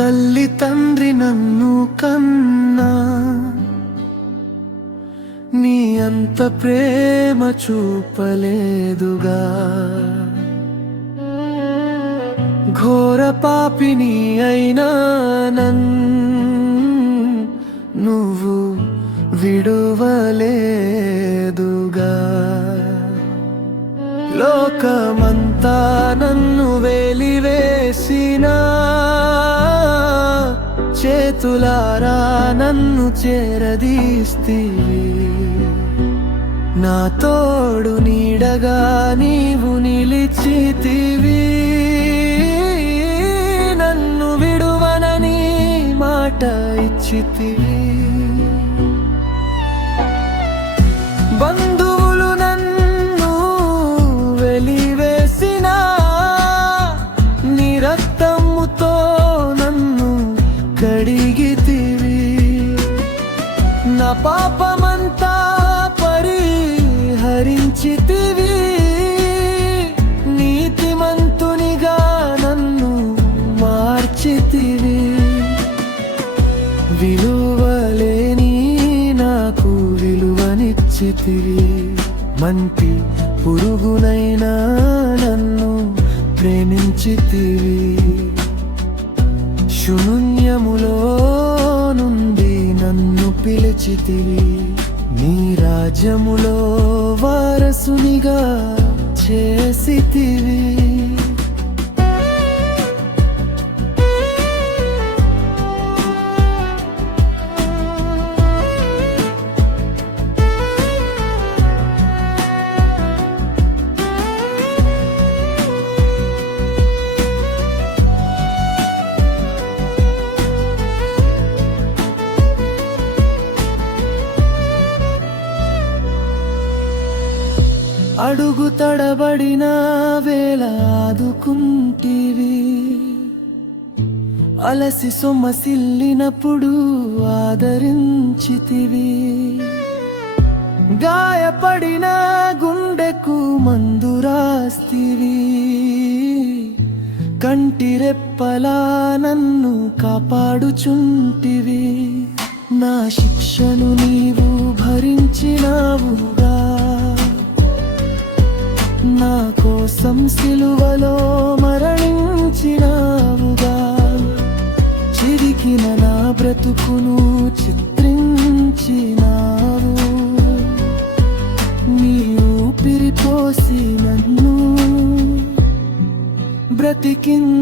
తల్లి తండ్రి నన్ను కన్నా నీ అంత ప్రేమ చూపలేదుగా. ఘోర పాపిని అయినా నన్ నువ్వు విడువలేదుగా. లోకమంతా నన్ను వెలివేసినా చేతులారా నన్ను చేరదీస్తివి. నా తోడు నీడగా నీవు నిలిచితివి. నన్ను విడువనని మాట ఇచ్చితివి. బంధువులు కడిగితివి. నా పాపమంతా పరిహరించితివి. నీతిమంతునిగా నన్ను మార్చితివి. విలువలేని నాకు విలువనిచ్చితివి. మంటి పురుగునైనా నన్ను ప్రేమించితివి. శును పిలిచితివి. నీ రాజ్యములో వారసునిగా చేసితివి. అడుగు తడబడిన వేళ ఆదుకుంటీవి. అలసి సొమ్మసిల్లినప్పుడు ఆదరించితివి. గాయపడిన గుండెకు మందు రాస్తివి. కంటిరెప్పలా నన్ను కాపాడుచుంటివి. నా శిక్షను నీవు నా కోసం సిలువలో మరణించినావుగా. చిరికిన నా బ్రతుకును చిత్రించినావు. నీ ఊపిరి పోసి నన్ను బ్రతికించినావు.